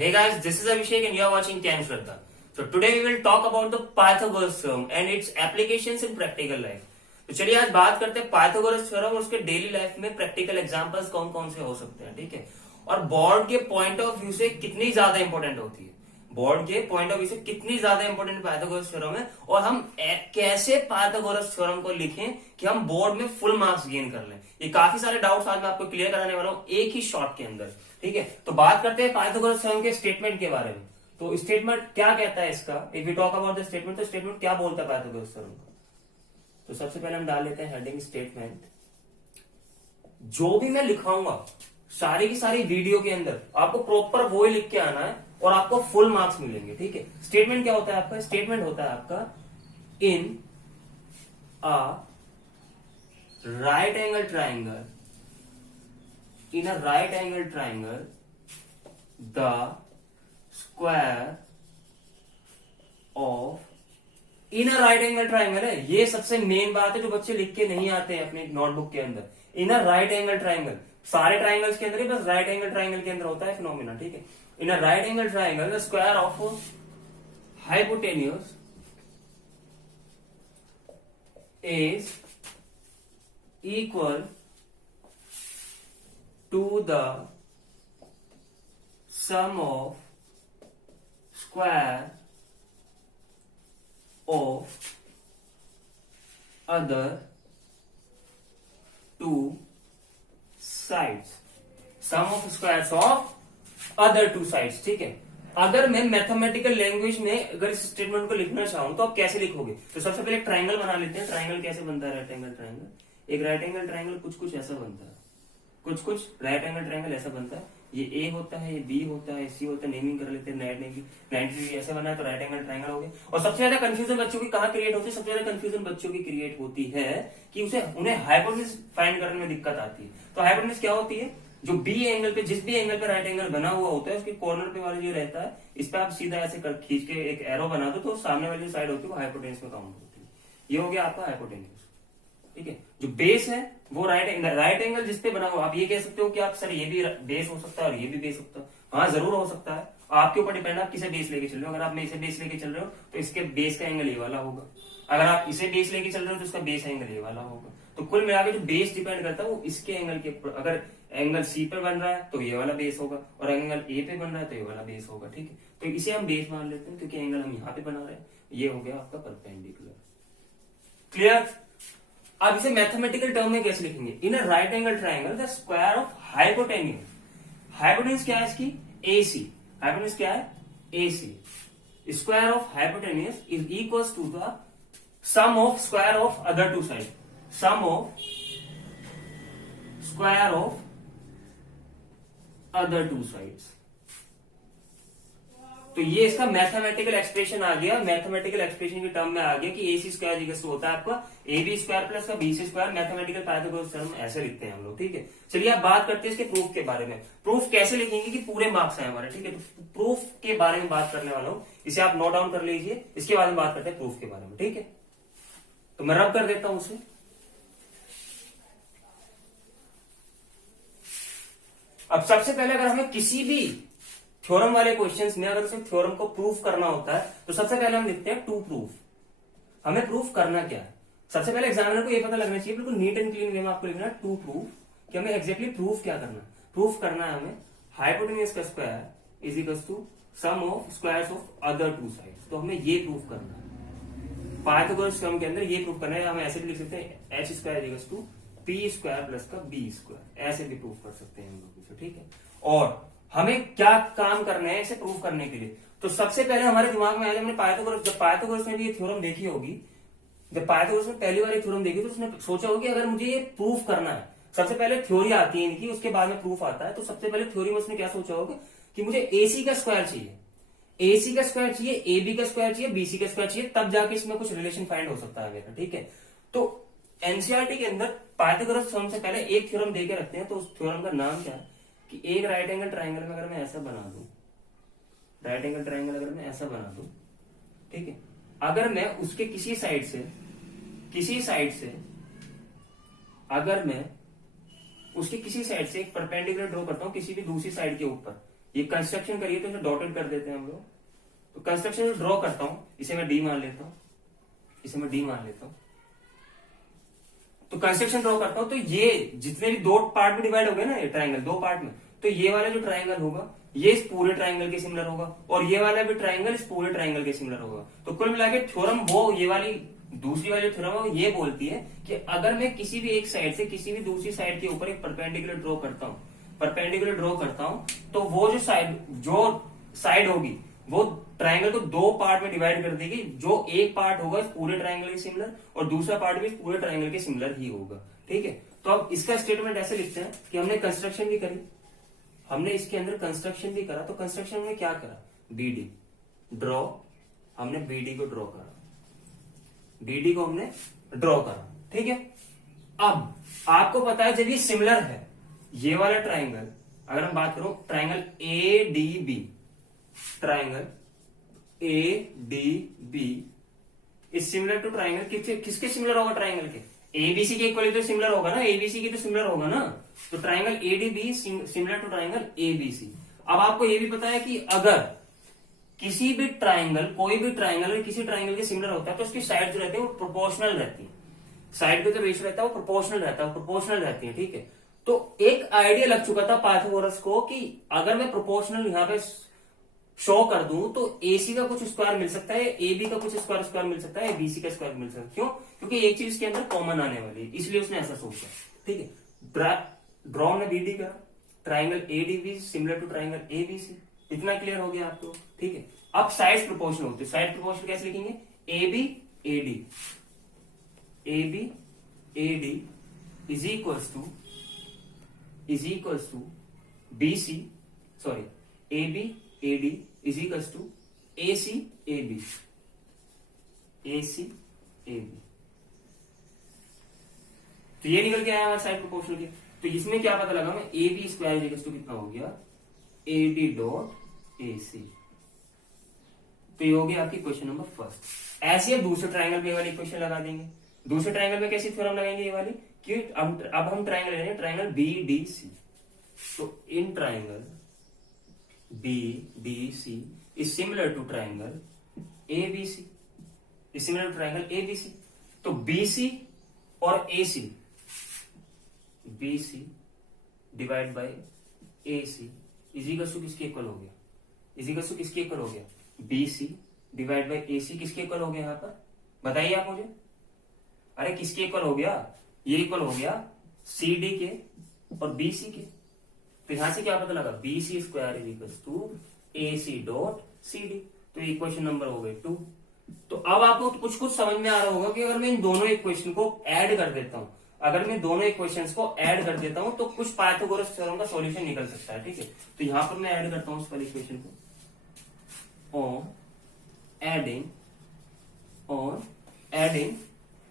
Hey guys, this is Abhishek and you are watching Can Shraddha. So today we will talk about the Pythagoras theorem and its applications in practical life. तो चलिए आज बात करते हैं Pythagoras theorem और उसके daily life में practical examples कौन कौन से हो सकते हैं, ठीक है। और बोर्ड के पॉइंट ऑफ व्यू से कितनी ज्यादा इंपॉर्टेंट होती है, बोर्ड के पॉइंट ऑफ व्यू से कितनी ज्यादा इंपॉर्टेंट पाइथागोरस थ्योरम है, और हम कैसे पाइथागोरस थ्योरम को लिखें कि हम बोर्ड में फुल मार्क्स गेन कर लें। ये काफी सारे डाउट्स आज मैं आपको क्लियर कराने वाला हूं एक ही शॉट के अंदर, ठीक है। तो बात करते हैं पाइथागोरस थ्योरम के स्टेटमेंट के बारे में। तो स्टेटमेंट क्या कहता है इसका, if we talk about the statement, तो स्टेटमेंट क्या बोलता है पाइथागोरस थ्योरम का। तो सबसे पहले हम डाल लेते हैं हेडिंग स्टेटमेंट। जो भी मैं लिखाऊंगा सारी की सारी वीडियो के अंदर आपको प्रॉपर वो ही लिख के आना है और आपको फुल मार्क्स मिलेंगे, ठीक है। स्टेटमेंट क्या होता है आपका, स्टेटमेंट होता है आपका in a right angle triangle, in a right angle triangle the square of, in a right angle triangle है, ये सबसे मेन बात है जो बच्चे लिख के नहीं आते हैं अपने नोटबुक के अंदर। इन अ राइट एंगल ट्राइंगल, सारे ट्राइंगल्स के अंदर ही बस राइट एंगल ट्राइंगल के अंदर होता है फिनोमिना, ठीक है। In a right angle triangle the square of hypotenuse is equal to the sum of square of other two sides, sum of squares of other two sides, ठीक है। अगर मैं मैथमेटिकल लैंग्वेज में अगर इस स्टेटमेंट को लिखना चाहूं तो आप कैसे लिखोगे। तो सबसे पहले ट्राइंगल बना लेते हैं। ट्राइंगल कैसे बनता है, राइट एंगल ट्राइंगल। एक राइट एंगल ट्राइंगल कुछ ऐसा बनता है, कुछ राइट एंगल ट्राइंगल ऐसा बनता है। ये ए होता है, ये बी होता है, सी होता है, नेमिंग कर लेते हैं, नेट ऐसे बना है तो राइट एंगल ट्राइंगल हो गया। और सबसे ज्यादा कंफ्यूजन बच्चों की कहाँ क्रिएट होती है, सबसे ज्यादा कंफ्यूजन बच्चों की क्रिएट होती है कि उन्हें हाइपोटेन्यूज फाइंड करने में दिक्कत आती है। तो हाइपोटेन्यूज क्या होती है, जो बी एंगल पे, जिस भी एंगल पे राइट एंगल बना हुआ होता है उसके कॉर्नर पे वाला जो रहता है, इस पे आप सीधा ऐसे खींच के एक एरो बना दो तो सामने वाली जो साइड होती है वो हाइपोटेन्यूज में काउंट होती है। ये हो गया आपका हाइपोटेन्यूज, ठीक है। जो बेस है वो राइट एंगल जिस पे बना हुआ, आप ये कह सकते हो कि आप सर ये भी बेस हो सकता है और ये भी बेस हो सकता है। हाँ जरूर हो सकता है, आपके ऊपर डिपेंड, आप किसे बेस लेके चल रहे हो। अगर आप इसे बेस लेके चल रहे हो तो इसके बेस का एंगल ये वाला होगा, अगर आप इसे बेस लेके चल रहे हो तो इसका बेस एंगल ये वाला होगा। तो कुल मिलाकर जो बेस डिपेंड करता है वो इसके एंगल के ऊपर। अगर एंगल सी पे बन रहा है तो ये वाला बेस होगा, और एंगल ए पे बन रहा है तो ये वाला बेस होगा, ठीक है। तो इसे हम बेस मान लेते हैं क्योंकि एंगल हम यहाँ पे बना रहे हैं। ये हो गया आपका परपेंडिकुलर, क्लियर। अब इसे मैथमेटिकल टर्म में कैसे लिखेंगे, in a right angle triangle the square of hypotenuse. Hypotenuse क्या है इसकी, AC। हाइपोटेन्यूज क्या है, AC। Square of hypotenuse is equal to the sum of square of other two side, sum of square of other two sides. तो ये इसका mathematical expression आ गया, mathematical expression के टर्म में आ गया कि AC स्क्वायर इक्वल टू होता है आपका AB स्क्वायर प्लस का BC square. Mathematical Pythagoras theorem ऐसे लिखते हैं हम लोग, ठीक है। चलिए अब बात करते हैं इसके प्रूफ के बारे में। प्रूफ कैसे लिखेंगे कि पूरे मार्क्स आए हमारे, ठीक है। तो प्रूफ के बारे में बात करने वाला हूं, इसे आप नोट डाउन कर लीजिए। इसके बाद में बात करते हैं प्रूफ के बारे में, ठीक है। तो मैं रब कर देता हूं उसे। अब सबसे पहले अगर हमें किसी भी थ्योरम वाले क्वेश्चंस में अगर उसमें थ्योरम को प्रूफ करना होता है तो सबसे पहले हम लिखते हैं टू प्रूफ। हमें प्रूफ करना क्या है, सबसे पहले एग्जामिनर को ये पता लगना चाहिए, बिल्कुल नीट एंड क्लीन वे में आपको लिखना है टू प्रूफ कि हमें एक्जैक्टली प्रूफ क्या करना है। प्रूफ करना है हमें हाइपोटेन्यूज का square is equal to sum of squares of other two sides. तो हमें ये प्रूफ करना है पाइथागोरस थ्योरम के अंदर, ये प्रूफ करना है। हम ऐसे भी लिख सकते हैं H square is equal to P square plus का B स्क्वायर, ऐसे भी प्रूफ कर सकते हैं हम लोग, ठीक है। और हमें क्या काम करना है इसे प्रूव करने के लिए, तो सबसे पहले हमारे दिमाग में आया, हमने पाइथागोरस, जब पाइथागोरस ने भी ये थ्योरम देखी होगी, जब पाइथागोरस ने पहली बार ये थ्योरम देखी तो उसने सोचा होगी अगर मुझे ये प्रूफ करना है, सबसे पहले थ्योरी आती है इनकी, उसके बाद में प्रूफ आता है। तो सबसे पहले थ्योरी में उसने क्या सोचा होगा कि मुझे AC का स्क्वायर चाहिए, AC का स्क्वायर चाहिए, AB का स्क्वायर चाहिए, BC का स्क्वायर चाहिए, तब जाके इसमें कुछ रिलेशन फाइंड हो सकता है मेरा, ठीक है। तो NCERT के अंदर पाइथागोरस थ्योरम से पहले एक थ्योरम देके रखते हैं, तो उस थ्योरम का नाम क्या है कि एक राइट एंगल ट्राइंगल में अगर मैं ऐसा बना दूं, राइट एंगल ट्राइंगल अगर मैं ऐसा बना दूं, ठीक है, अगर मैं उसके किसी साइड से अगर मैं उसके किसी साइड से एक परपेंडिकुलर ड्रॉ करता हूं किसी भी दूसरी साइड के ऊपर, ये कंस्ट्रक्शन करिए तो इसे डॉटेड कर देते हैं हम लोग। तो कंस्ट्रक्शन ड्रॉ करता हूं, इसे मैं डी मान लेता हूं, इसे मैं डी मान लेता हूं। तो कंस्ट्रक्शन ड्रॉ करता हूं, तो ये जितने भी दो पार्ट में डिवाइड हो गए ना, ये ट्राइंगल दो पार्ट में, तो ये वाला जो ट्राइंगल होगा ये इस पूरे ट्राइंगल के सिमिलर होगा, और ये वाला भी ट्राइंगल इस पूरे ट्राइंगल के सिमिलर होगा। तो कुल मिला के थ्योरम वो ये वाली दूसरी वाली थ्योरम है वो ये बोलती है कि अगर मैं किसी भी एक साइड से किसी भी दूसरी साइड के ऊपर एक परपेंडिकुलर ड्रॉ करता हूं, परपेंडिकुलर ड्रॉ करता हूं, तो वो जो साइड होगी वो ट्राइंगल को दो पार्ट में डिवाइड कर देगी। जो एक पार्ट होगा इस पूरे ट्राइंगल के सिमिलर और दूसरा पार्ट भी इस पूरे ट्राइंगल के सिमिलर ही होगा। ठीक है, तो अब इसका स्टेटमेंट ऐसे लिखते हैं कि हमने कंस्ट्रक्शन भी करी, हमने इसके अंदर कंस्ट्रक्शन भी करा। तो कंस्ट्रक्शन में क्या करा, बीडी ड्रॉ, हमने बीडी को ड्रॉ करा, बीडी को हमने ड्रॉ करा। ठीक है, अब आपको पता है जब ये सिमिलर है, ये वाला ट्राइंगल, अगर हम बात करूं triangle A D B, triangle A D B is similar to triangle, किसके सिमिलर होगा, ट्राइंगल के एबीसी के इक्वली तो सिमिलर होगा ना, एबीसी की तो सिमिलर होगा ना। तो triangle ADB similar to triangle ABC. अब आपको ये भी पता है कि अगर किसी भी ट्राइंगल, कोई भी ट्राइंगल किसी ट्राइंगल के सिमिलर होता है तो उसकी साइड जो रहती है वो प्रोपोर्शनल रहती है, साइड पे जो रेशियो रहता है वो प्रोपोर्शनल रहता है, प्रोपोर्शनल रहती है। ठीक है, तो एक आइडिया लग चुका था पाइथागोरस को कि अगर मैं प्रोपोर्शनल यहां पे शो कर दूं तो एसी का कुछ स्क्वायर मिल सकता है, एबी का कुछ स्क्वायर मिल सकता है, बीसी का स्क्वायर मिल सकता है। क्यों? क्योंकि एक चीज इसके अंदर कॉमन आने वाली है, इसलिए उसने ऐसा सोचा। ठीक है, ड्रॉ ने बीडी करा, triangle ADB similar to triangle ABC, इतना क्लियर हो गया आपको। ठीक है, अब साइड प्रोपोर्शनल होते हैं, साइड प्रोपोर्शनल कैसे लिखेंगे, AB AD, AB AD is equals to BC, sorry AB AD is equals to AC AB, AC AB. तो ये निकल के आया हमारे साइड प्रोपोर्शनल के। तो इसमें क्या पता लगा, मैं A B square equals to कितना हो गया, ए डी डॉट ए सी। तो ये हो गया आपकी क्वेश्चन नंबर फर्स्ट। ऐसे अब दूसरे ट्राइंगल में वाली इक्वेशन लगा देंगे। दूसरे ट्राइंगल में कैसी थ्योरम लगाएंगे, ये वाली कि अब हम ट्राइंगल ले रहे हैं, ट्राइंगल बी डी सी। तो in triangle B D C is similar to triangle A B C, is similar to triangle A B C. तो बी सी और A C, B C divide by A C is equal to किसके equal हो गया, is equal to किसके equal हो गया, B C divide by A C किसके equal हो गया, यहां पर बताइए आप मुझे। अरे किसके इक्वल हो गया, ये इक्वल हो गया सी डी के और बी सी के। तो यहां से क्या पता लगा, B C square is equal to A C dot C D. तो इक्वेशन नंबर हो गई 2। तो अब आपको कुछ कुछ समझ में आ रहा होगा कि अगर मैं इन दोनों इक्वेशन को ऐड कर देता हूं, अगर मैं दोनों इक्वेशंस को ऐड कर देता हूं तो कुछ पाइथागोरस थ्योरम का सॉल्यूशन निकल सकता है। ठीक है, तो यहां पर मैं ऐड करता हूं इस वाली इक्वेशन को, on adding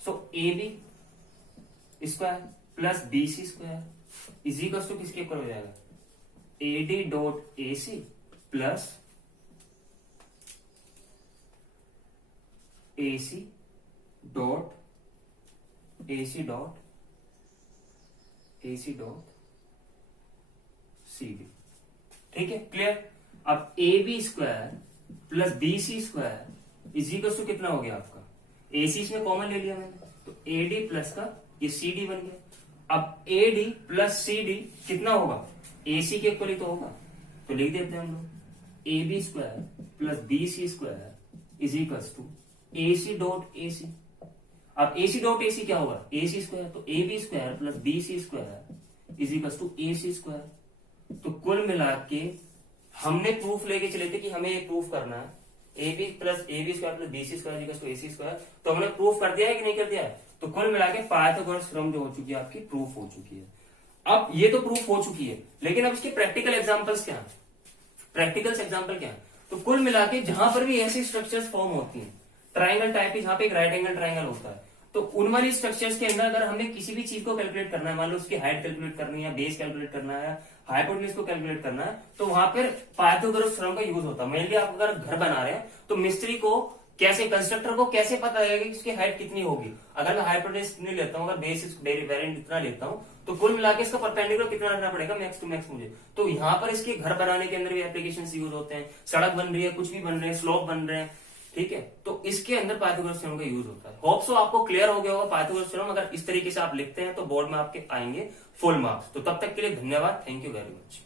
so A B square plus B C square is equal to किसके इक्वल हो जाएगा, A D dot A C plus A C dot C D. ठीक है, क्लियर। अब A B square plus B C square is equal to कितना हो गया आपका, ए सी इसमें कॉमन ले लिया मैंने, तो ए डी प्लस का ये सी डी बन गया। अब A D plus C D कितना होगा, ए सी के इक्वल ही तो होगा। तो लिख देते हैं हम लोग A B square plus B C square is equal to A C dot A C. अब ए सी डॉट ए सी क्या होगा, ए सी स्क्वायर, तो A B square plus B C square is equal to A C square. तो कुल मिला के हमने proof लेके चले थे कि हमें ये प्रूफ करना है, A B square plus B C square equal to A C square. तो हमने प्रूफ कर दिया है कि नहीं कर दिया है। तो कुल मिला के पाइथागोरस थ्योरम जो हो चुकी है आपकी प्रूफ हो चुकी है। अब ये तो प्रूफ हो चुकी है, लेकिन अब इसके प्रैक्टिकल एग्जांपल्स क्या है, प्रैक्टिकल्स एग्जांपल क्या है। तो कुल मिला के जहां पर भी ऐसी स्ट्रक्चर्स फॉर्म होती हैं, ट्राइंगल टाइप की, जहां पे एक राइट एंगल ट्राइंगल होता है, तो उन वाली स्ट्रक्चर्स के अंदर अगर हमें किसी भी चीज को कैलकुलेट करना है, मान लो उसकी हाइट कैलकुलेट करनी है, बेस कैलकुलेट करना है, हाइपोटेन्यूज को कैलकुलेट करना है, तो वहां पर पाइथागोरस थ्योरम का यूज होता है। मेनली आप अगर घर बना रहे हैं तो मिस्त्री को कैसे कंस्ट्रक्टर को कैसे पता लगेगा कि उसकी हाइट कितनी होगी। अगर मैं हाइपोटेन्यूज इतनी लेता हूँ, अगर बेस वेरिएंट इतना लेता हूँ, तो कुल मिला के इसका परपेंडिकुलर कितना रखना पड़ेगा मैक्स टू मैक्स मुझे। तो यहाँ पर इसके घर बनाने के अंदर भी एप्लीकेशन यूज होते हैं, सड़क बन रही है, कुछ भी बन रहे हैं, स्लोप बन रहे हैं, ठीक है, तो इसके अंदर पाइथागोरस थ्योरम का यूज होता है। होप सो आपको क्लियर हो गया होगा पाइथागोरस थ्योरम। अगर इस तरीके से आप लिखते हैं तो बोर्ड में आपके आएंगे फुल मार्क्स। तो तब तक के लिए धन्यवाद, थैंक यू वेरी मच।